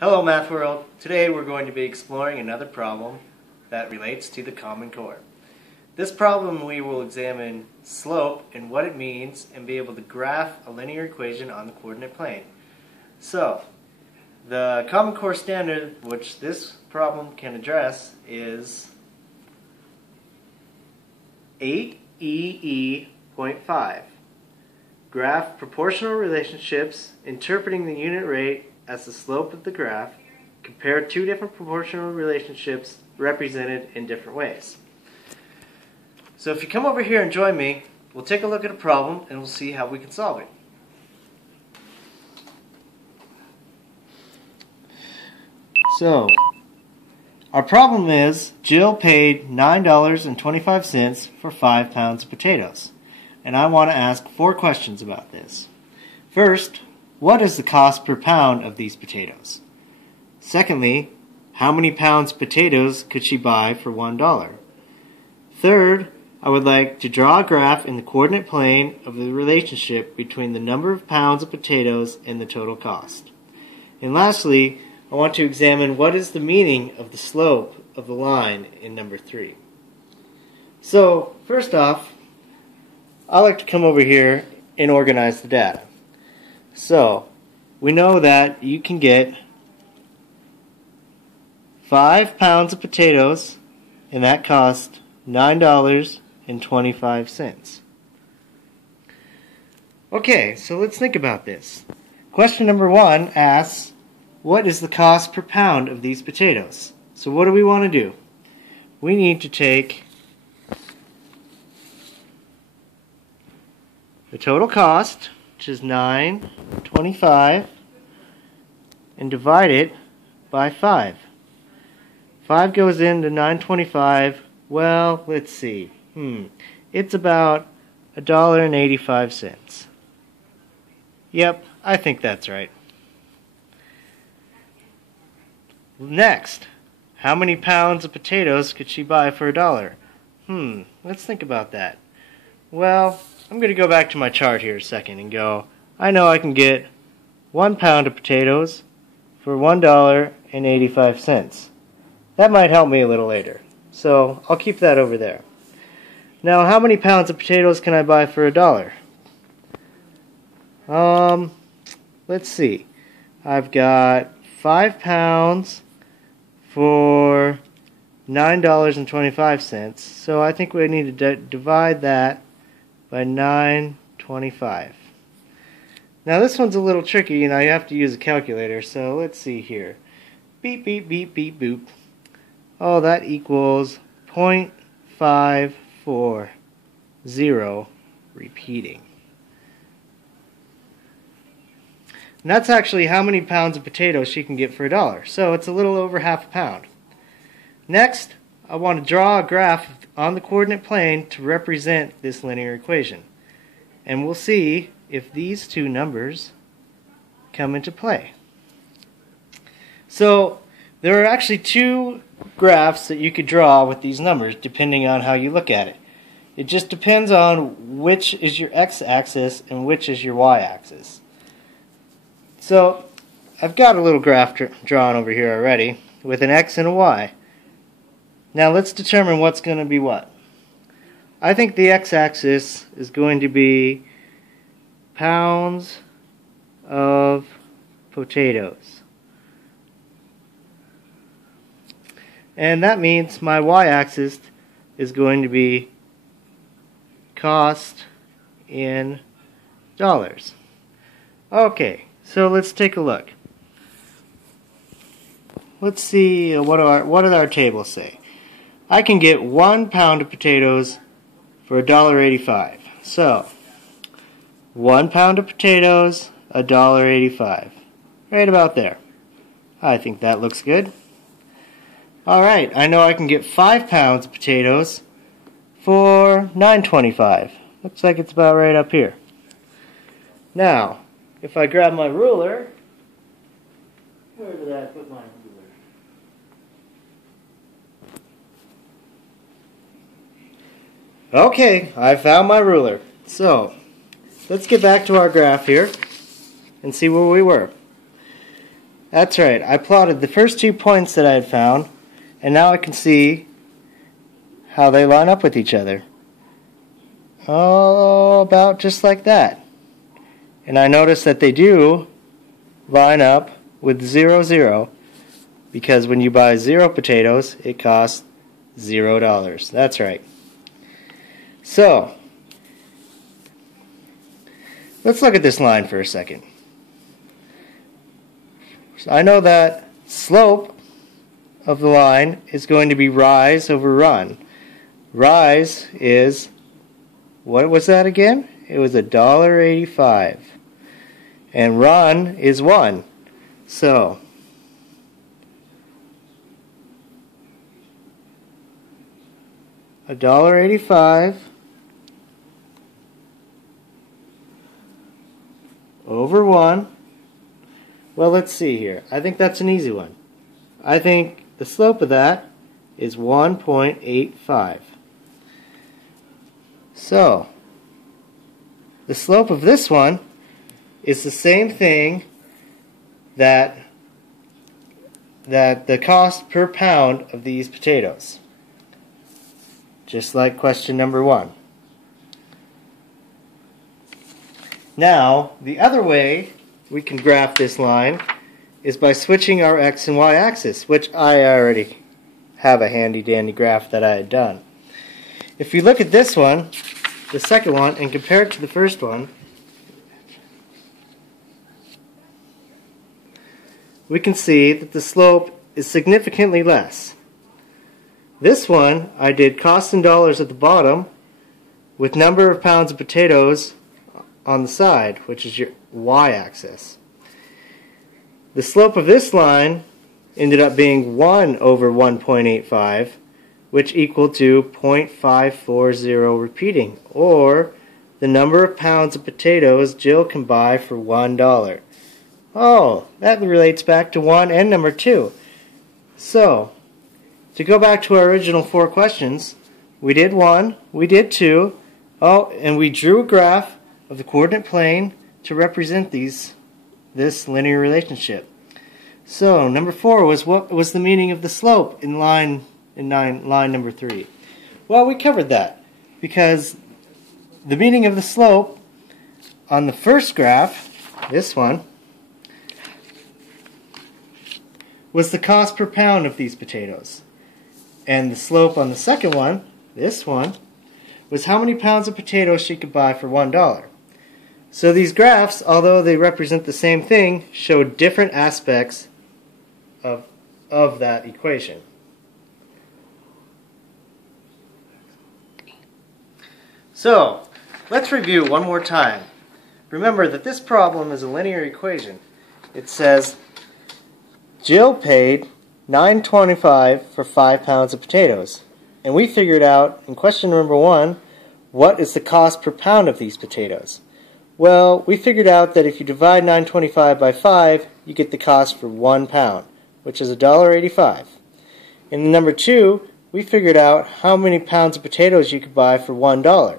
Hello Math World! Today we're going to be exploring another problem that relates to the Common Core. This problem we will examine slope and what it means and be able to graph a linear equation on the coordinate plane. So, the Common Core standard which this problem can address is 8EE.5. Graph proportional relationships interpreting the unit rate as the slope of the graph. Compare two different proportional relationships represented in different ways. So if you come over here and join me, we'll take a look at a problem and we'll see how we can solve it. So, our problem is Jill paid $9.25 for 5 pounds of potatoes. And I want to ask 4 questions about this. First, what is the cost per pound of these potatoes? Secondly, how many pounds of potatoes could she buy for $1? Third, I would like to draw a graph in the coordinate plane of the relationship between the number of pounds of potatoes and the total cost. And lastly, I want to examine what is the meaning of the slope of the line in number 3. So, first off, I like to come over here and organize the data. So, we know that you can get 5 pounds of potatoes, and that cost $9.25. Okay, so let's think about this. Question number 1 asks, what is the cost per pound of these potatoes? So what do we want to do? We need to take the total cost, which is $9.25, and divide it by 5. 5 goes into $9.25. Well, let's see. It's about $1.85. Yep, I think that's right. Next, how many pounds of potatoes could she buy for $1? Let's think about that. Well, I'm going to go back to my chart here a second and go, I know I can get 1 pound of potatoes for $1.85. That might help me a little later, so I'll keep that over there. Now, how many pounds of potatoes can I buy for $1? Let's see. I've got 5 pounds for $9.25, so I think we need to divide that by 9.25. Now this one's a little tricky, you have to use a calculator, so let's see here. Beep, beep, beep, beep, boop. Oh, that equals 0.540 repeating. And that's actually how many pounds of potatoes she can get for $1, so it's a little over half a pound. Next, I want to draw a graph on the coordinate plane to represent this linear equation. And we'll see if these two numbers come into play. So, there are actually 2 graphs that you could draw with these numbers depending on how you look at it. It just depends on which is your x-axis and which is your y-axis. So, I've got a little graph drawn over here already with an x and a y. Now let's determine what's going to be what. I think the x-axis is going to be pounds of potatoes. And that means my y-axis is going to be cost in dollars. Okay, so let's take a look. Let's see what did our table say. I can get 1 pound of potatoes for $1.85. So, 1 pound of potatoes, $1.85. Right about there. I think that looks good. Alright, I know I can get 5 pounds of potatoes for $9.25. Looks like it's about right up here. Now, if I grab my ruler, where did I put my ruler? Okay, I found my ruler. So, let's get back to our graph here and see where we were. That's right. I plotted the first 2 points that I had found, and now I can see how they line up with each other. Oh, about just like that. And I notice that they do line up with 0, 0, because when you buy 0 potatoes, it costs $0. That's right. So, let's look at this line for a second. So I know that slope of the line is going to be rise over run. Rise is, what was that again? It was $1.85. And run is 1. So, $1.85 over 1. Well, let's see here. I think that's an easy one. I think the slope of that is 1.85. So, the slope of this one is the same thing that the cost per pound of these potatoes. Just like question number 1. Now, the other way we can graph this line is by switching our x and y axis, which I already have a handy dandy graph that I had done. If you look at this one, the second one, and compare it to the first one, we can see that the slope is significantly less. This one, I did cost in dollars at the bottom with number of pounds of potatoes on the side, which is your y-axis. The slope of this line ended up being 1 over 1.85, which equaled to 0.540 repeating, or the number of pounds of potatoes Jill can buy for $1. Oh, that relates back to 1 and number 2. So, to go back to our original 4 questions, we did 1, we did 2, oh, and we drew a graph of the coordinate plane to represent this linear relationship. So, number 4 was, what was the meaning of the slope in line number 3? Well, we covered that, because the meaning of the slope on the first graph, this one, was the cost per pound of these potatoes. And the slope on the second one, this one, was how many pounds of potatoes she could buy for $1. So these graphs, although they represent the same thing, show different aspects of that equation. So, let's review one more time. Remember that this problem is a linear equation. It says Jill paid $9.25 for 5 pounds of potatoes. And we figured out in question number 1, what is the cost per pound of these potatoes? Well, we figured out that if you divide $9.25 by 5, you get the cost for 1 pound, which is $1.85. In number 2, we figured out how many pounds of potatoes you could buy for $1.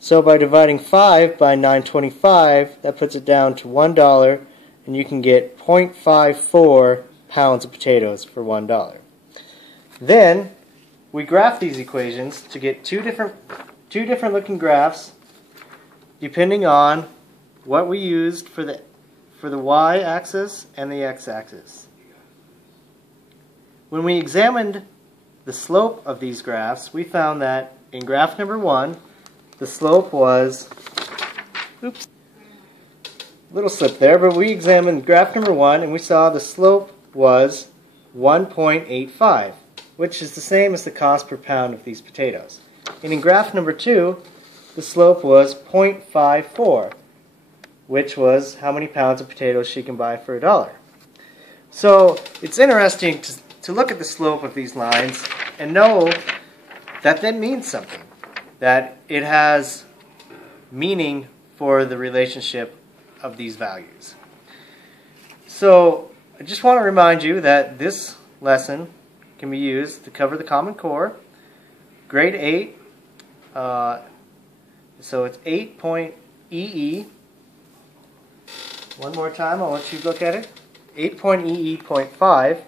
So by dividing 5 by 9.25, that puts it down to $1, and you can get 0.54 pounds of potatoes for $1. Then we graph these equations to get two different looking graphs depending on what we used for the y-axis and the x-axis. When we examined the slope of these graphs, we found that in graph number 1, the slope was, oops, little slip there, but we examined graph number 1 and we saw the slope was 1.85, which is the same as the cost per pound of these potatoes. And in graph number 2, the slope was 0.54, which was how many pounds of potatoes she can buy for $1. So it's interesting to look at the slope of these lines and know that that means something, that it has meaning for the relationship of these values. So I just want to remind you that this lesson can be used to cover the Common Core, grade 8, so it's 8.EE. One more time, I'll let you look at it. 8.EE.5,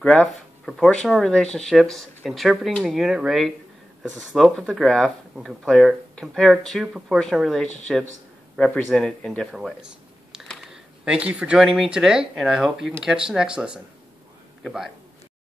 graph proportional relationships interpreting the unit rate as the slope of the graph and compare two proportional relationships represented in different ways. Thank you for joining me today, and I hope you can catch the next lesson. Goodbye.